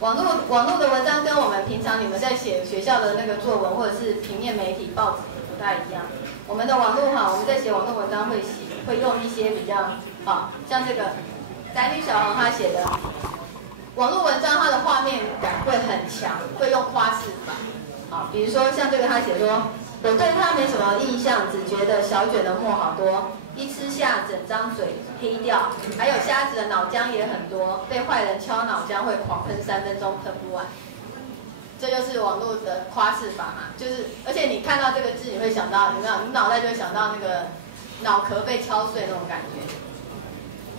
网络的文章跟我们平常你们在写学校的那个作文或者是平面媒体报纸不太一样。我们的网络哈，我们在写网络文章会用一些比较像这个宅女小红她写的网络文章，它的画面感会很强，会用夸饰法。比如说像这个他写说，我对他没什么印象，只觉得小卷的沫好多，一吃下整张嘴黑掉，还有虾子的脑浆也很多，被坏人敲脑浆会狂喷3分钟喷不完。这就是网络的夸饰法嘛，就是而且你看到这个字，你会想到有没有？你脑袋就会想到那个脑壳被敲碎那种感觉。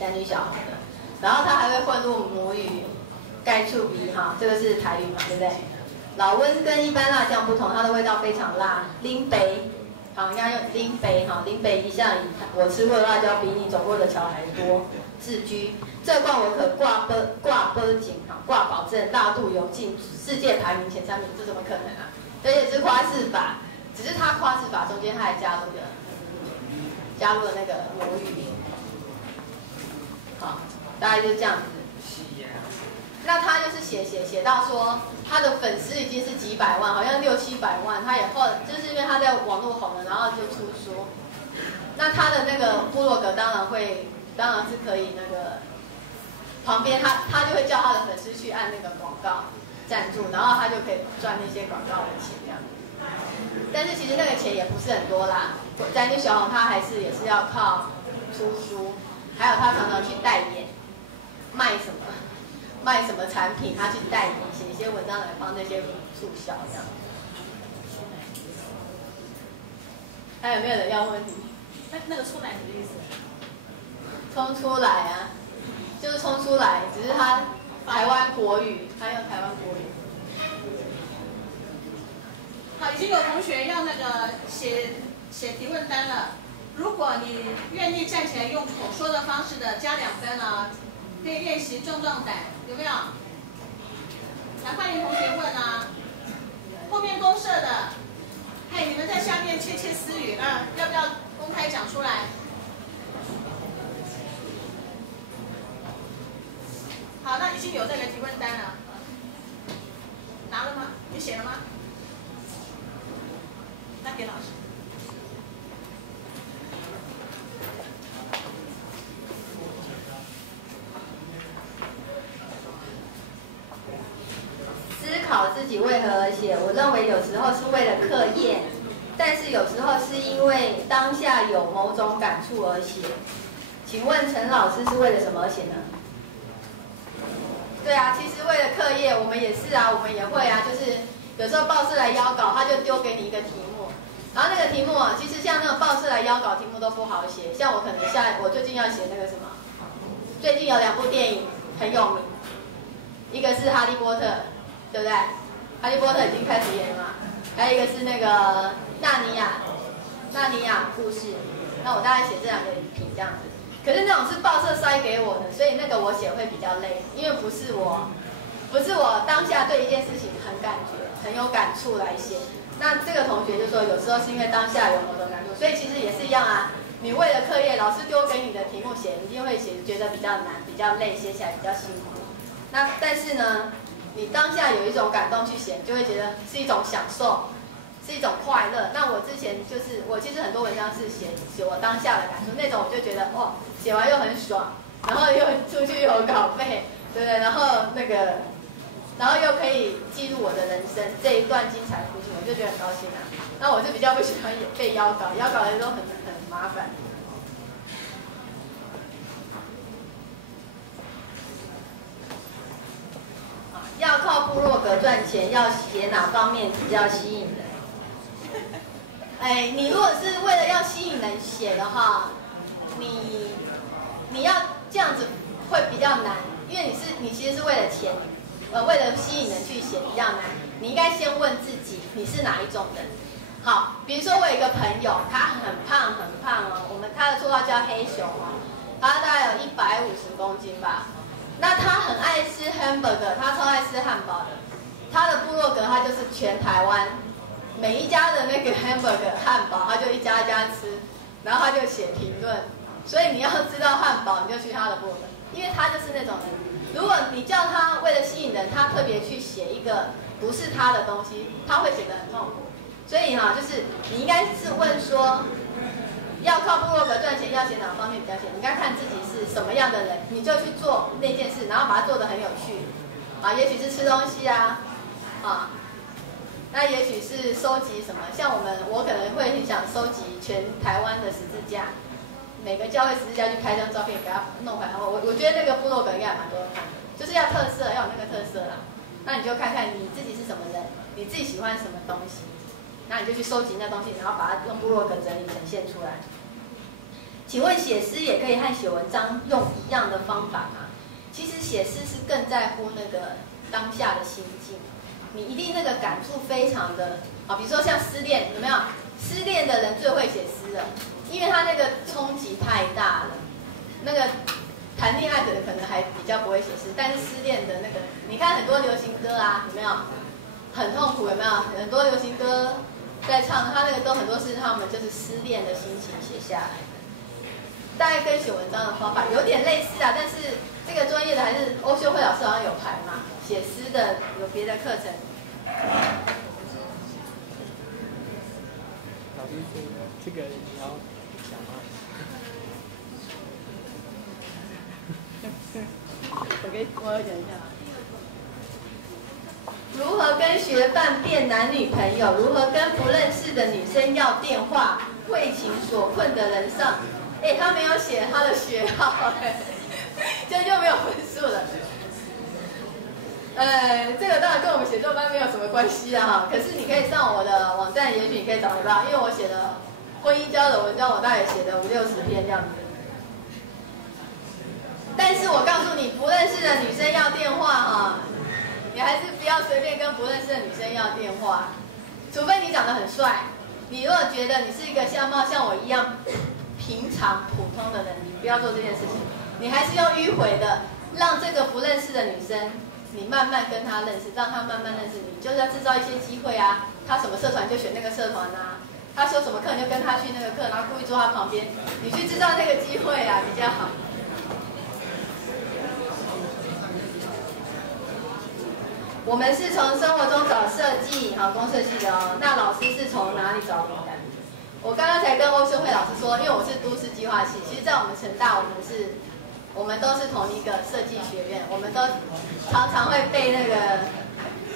宅女小红的，然后他还会混入母语盖触鼻哈，这个是台语嘛，对不对？老温跟一般辣酱不同，它的味道非常辣。林北，好，应该用林北哈，林北一向以我吃过的辣椒比你走过的桥还多自居。这罐我可挂波景哈，挂保证辣度有进世界排名前3名，这怎么可能啊？而且是夸饰法，只是它夸饰法中间它还加入了那个母语，好，大概就是这样子。那他就是写到说，他的粉丝已经是几百万，好像600-700万。他也就是因为他在网络红了，然后就出书。那他的那个部落格当然是可以那个旁边他就会叫他的粉丝去按那个广告赞助，然后他就可以赚那些广告的钱这样。但是其实那个钱也不是很多啦。宅女小红她也是要靠出书，还有她常常去代言，卖什么产品，他去代言，写一些文章来帮那些促销这样。还有没有人要问题？那个出来什么意思？冲出来啊，就是冲出来，只是他台湾国语，他用台湾国语。好，已经有同学要那个写提问单了。如果你愿意站起来用口说的方式的，加2分啊。可以练习壮壮胆，有没有？来，欢迎同学问啊。后面公社的，你们在下面窃窃私语啊，要不要公开讲出来？好，那已经有这个提问单了，拿了吗？你写了吗？那给老师。思考自己为何而写，我认为有时候是为了课业，但是有时候是因为当下有某种感触而写。请问陈老师是为了什么而写呢？对啊，其实为了课业，我们也是啊，我们也会啊，就是有时候报社来邀稿，他就丢给你一个题目，然后那个题目其实像那种报社来邀稿题目都不好写，像我可能我最近要写那个什么，最近有2部电影很有名，一个是《哈利波特》。对不对？哈利波特已经开始演了嘛？还有一个是那个纳尼亚故事。那我大概写这2个影评这样子。可是那种是报社塞给我的，所以那个我写会比较累，因为不是我当下对一件事情很有感触来写。那这个同学就说，有时候是因为当下有某种感触，所以其实也是一样啊。你为了课业，老师丢给你的题目写，你一定会觉得比较难、比较累，写起来比较辛苦。那但是呢？你当下有一种感动去写，就会觉得是一种享受，是一种快乐。那我之前我其实很多文章是写我当下的感受，那种我就觉得写完又很爽，然后又出去有稿费，对不对？然后又可以记录我的人生这一段精彩故事，我就觉得很高兴啊。那我是比较不喜欢被邀稿的时候很麻烦。要靠部落格赚钱，要写哪方面比较吸引人？你如果是为了要吸引人写的话，你要这样子会比较难，因为你其实是为了钱，为了吸引人去写比较难。你应该先问自己，你是哪一种人？好，比如说我有一个朋友，他很胖哦，他的绰号叫黑熊哦，他大概有150公斤吧。那他很爱吃 hamburger， 他超爱吃汉堡的。他的部落格他就是全台湾每一家的那个 hamburger 汉堡，他就一家一家吃，然后他就写评论。所以你要知道汉堡你就去他的部落格，因为他就是那种人。如果你叫他为了吸引人，他特别去写一个不是他的东西，他会写得很痛苦。所以就是你应该是问说，要靠部落格赚钱，要写哪方面比较钱？你应该看自己是什么样的人，你就去做那件事，然后把它做得很有趣。也许是吃东西那也许是收集什么，像我可能会很想收集全台湾的十字架，每个教会十字架去拍张照片给它弄回来。我觉得那个部落格应该蛮多人看的，就是要特色，要有那个特色啦。那你就看看你自己是什么人，你自己喜欢什么东西，那你就去收集那东西，然后把它用部落格整理呈现出来。请问写诗也可以和写文章用一样的方法吗？其实写诗是更在乎那个当下的心境。你一定那个感触非常的比如说像失恋，有没有？失恋的人最会写诗了，因为他那个冲击太大了。那个谈恋爱的人可能还比较不会写诗，但是失恋的那个，你看很多流行歌有没有？很痛苦，有没有？很多流行歌在唱，他那个都很多是他们就是失恋的心情写下来的。大概跟写文章的方法有点类似但是这个专业的还是欧秀慧老师好像有排嘛，写诗的有别的课程。老师，这个你要讲吗？我要讲一下。如何跟学伴变男女朋友？如何跟不认识的女生要电话？为情所困的人上。他没有写他的学号，这就没有分数了。这个当然跟我们写作班没有什么关系可是你可以上我的网站，也许你可以找得到，因为我写的婚姻交友文章，我大概写的50-60篇这样子。但是我告诉你，不认识的女生要电话你还是不要随便跟不认识的女生要电话，除非你长得很帅。你如果觉得你是一个相貌像我一样平常普通的人，你不要做这件事情，你还是用迂回的，让这个不认识的女生，你慢慢跟她认识，让她慢慢认识你，就是要制造一些机会她什么社团就选那个社团她修什么课你就跟她去那个课，然后故意坐她旁边，你去制造那个机会比较好。我们是从生活中找设计，公社系的那老师是从哪里找灵感？我刚刚才跟欧秀慧老师说，因为我是都市计划系，其实在我们成大，我们都是同一个设计学院，我们都常常会被那个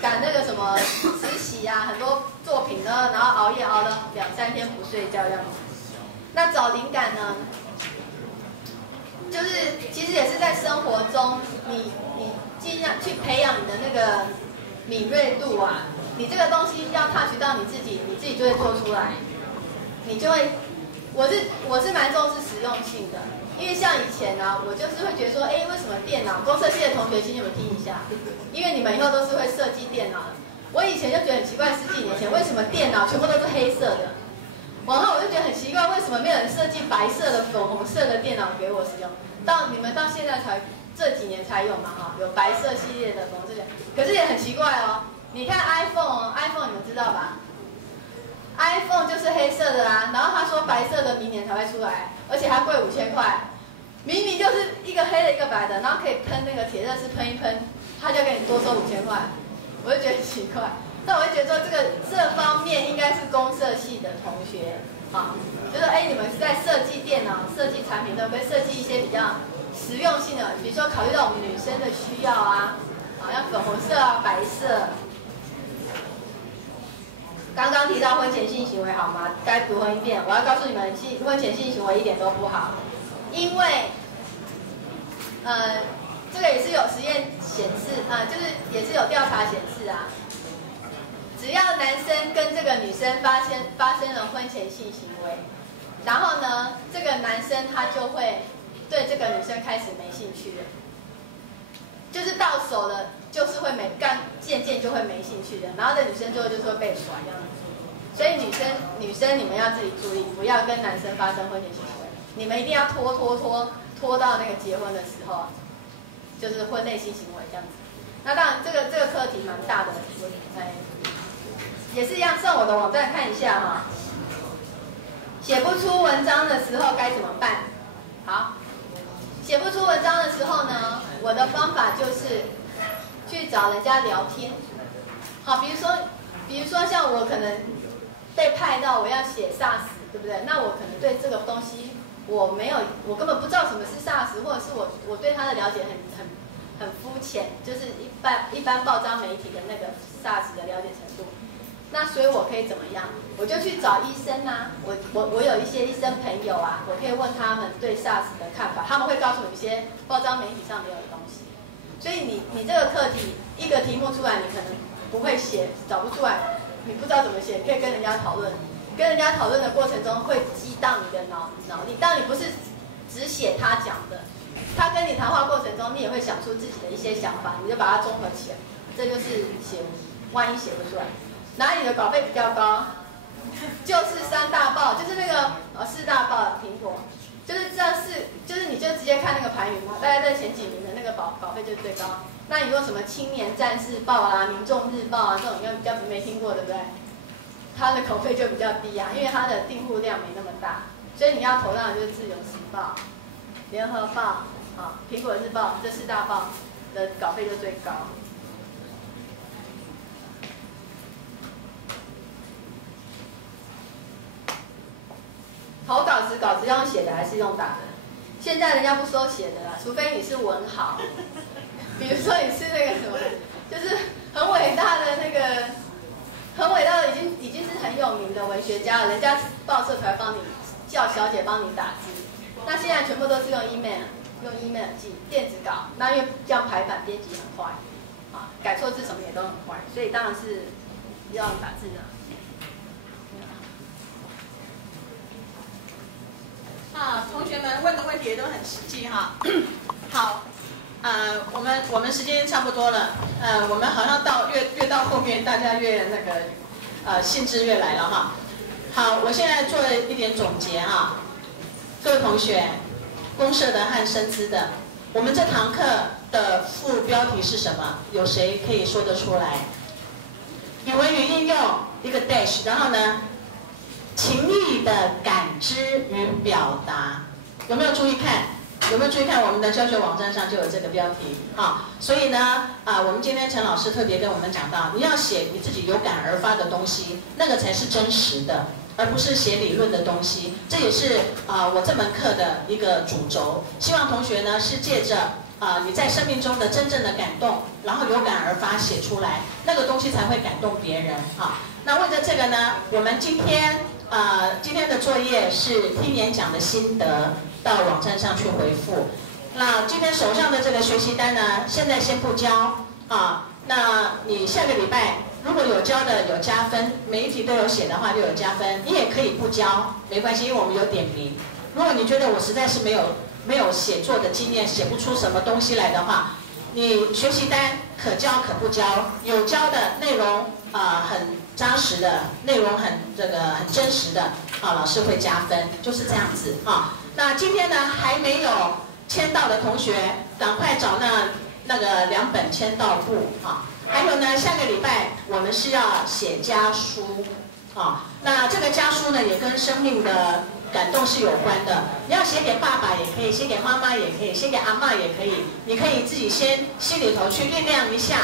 赶那个什么实习很多作品呢，然后熬夜熬了2-3天不睡觉这样子。那找灵感呢，就是其实也是在生活中，你尽量去培养你的那个敏锐度你这个东西要 touch 到你自己就会做出来。你就会，我是蛮重视实用性的，因为像以前我就是会觉得说，为什么电脑？公社系的同学，请你们听一下，因为你们以后都是会设计电脑的。我以前就觉得很奇怪，10几年前为什么电脑全部都是黑色的？然后我就觉得很奇怪，为什么没有人设计白色的、粉红色的电脑给我使用？你们到现在这几年才有嘛有白色系列的粉红色的，可是也很奇怪你看 iPhone 你们知道吧？iPhone 就是黑色的然后他说白色的明年才会出来，而且还贵5000块，明明就是一个黑的一个白的，然后可以喷那个铁热斯喷一喷，他就给你多收5000块，我就觉得很奇怪。那我就觉得说这方面应该是公社系的同学就是你们是在设计电脑、设计产品，都可以设计一些比较实用性的，比如说考虑到我们女生的需要像粉红色白色。刚刚提到婚前性行为好吗？该读婚一遍。我要告诉你们，婚前性行为一点都不好，因为这个也是有实验显示就是也是有调查显示只要男生跟这个女生发生了婚前性行为，然后呢，这个男生他就会对这个女生开始没兴趣了，就是到手了，就是会渐渐就会没兴趣的，然后这女生最后就是会被甩这样子。所以女生你们要自己注意，不要跟男生发生婚前性行为，你们一定要拖到那个结婚的时候，就是婚内性行为这样子。那当然这个课题蛮大的，也是一样，上我的网站看一下写不出文章的时候该怎么办？好，写不后呢，我的方法就是去找人家聊天。好，比如说像我可能被派到我要写 SaaS， 对不对？那我可能对这个东西我根本不知道什么是 SaaS， 或者是我对它的了解很肤浅，就是一般报章媒体的那个 SaaS 的了解程度。那所以我可以怎么样？我就去找医生啊，我有一些医生朋友啊，我可以问他们对 SaaS 的看法，他们会告诉我一些报章媒体上没有的东西。所以你这个课题一个题目出来，你可能不会写，找不出来，你不知道怎么写，可以跟人家讨论。跟人家讨论的过程中会激荡你的脑力，但你不是只写他讲的，他跟你谈话过程中，你也会想出自己的一些想法，你就把它综合起来，这就是万一写不出来。哪里的稿费比较高？就是三大报，就是那个四大报苹果，就是这就是你就直接看那个排名嘛，大概在前几名的那个稿费就是最高。那你说什么青年战士报啊、民众日报啊这种，应该没听过，对不对？它的口费就比较低啊，因为它的订户量没那么大，所以你要投到的就是自由时报、联合报、啊苹果日报这四大报的稿费就最高。投稿子要用写的还是用打的？现在人家不收写的啦，除非你是文豪，比如说你是那个什么，就是很伟大的那个。很伟大的，已经是很有名的文学家了，人家报社才帮你叫小姐帮你打字。那现在全部都是用 email 寄电子稿，那因为这样排版编辑很快，啊，改错字什么也都很快，所以当然是要打字的。同学们问的问题也都很实际哈。好。我们时间差不多了，我们好像越到后面，大家越那个兴致越来了哈。好，我现在做一点总结哈，各位同学，公社的和生资的，我们这堂课的副标题是什么？有谁可以说得出来？语文与应用一个 dash， 然后呢，情意的感知与表达，有没有注意看？有没有注意看我们的教学网站上就有这个标题啊？所以呢，我们今天陈老师特别跟我们讲到，你要写你自己有感而发的东西，那个才是真实的，而不是写理论的东西。这也是我这门课的一个主轴。希望同学呢是借着你在生命中的真正的感动，然后有感而发写出来，那个东西才会感动别人啊。那为了这个呢，我们今天的作业是听演讲的心得。到网站上去回复。那今天手上的这个学习单呢，现在先不交啊。那你下个礼拜如果有交的有加分，每一题都有写的话就有加分。你也可以不交，没关系，因为我们有点名。如果你觉得我实在是没有写作的经验，写不出什么东西来的话，你学习单可交可不交，有交的内容很扎实的，内容很真实的老师会加分，就是这样子啊。那今天呢还没有签到的同学，赶快找那个2本签到簿啊。还有呢，下个礼拜我们是要写家书啊。那这个家书呢，也跟生命的感动是有关的。你要写给爸爸也可以，写给妈妈也可以，写给阿嬷也可以。你可以自己先心里头去酝酿一下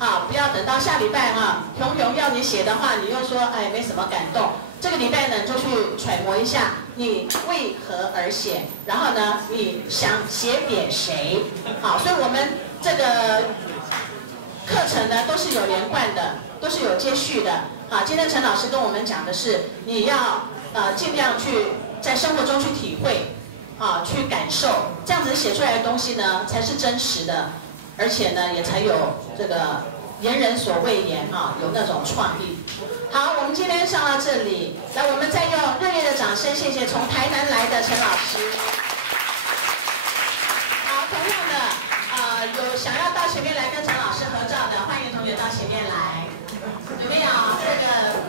啊，不要等到下礼拜熊要你写的话，你又说没什么感动。这个礼拜呢，就去揣摩一下你为何而写，然后呢，你想写给谁？好，所以我们这个课程呢都是有连贯的，都是有接续的。好，今天陈老师跟我们讲的是，你要尽量去在生活中去体会，去感受，这样子写出来的东西呢才是真实的，而且呢也才有这个言人所未言有那种创意。好，我们今天上到这里，来我们再用热烈的掌声，谢谢从台南来的陈老师。好，同样的，有想要到前面来跟陈老师合照的，欢迎同学到前面来。有没有这个？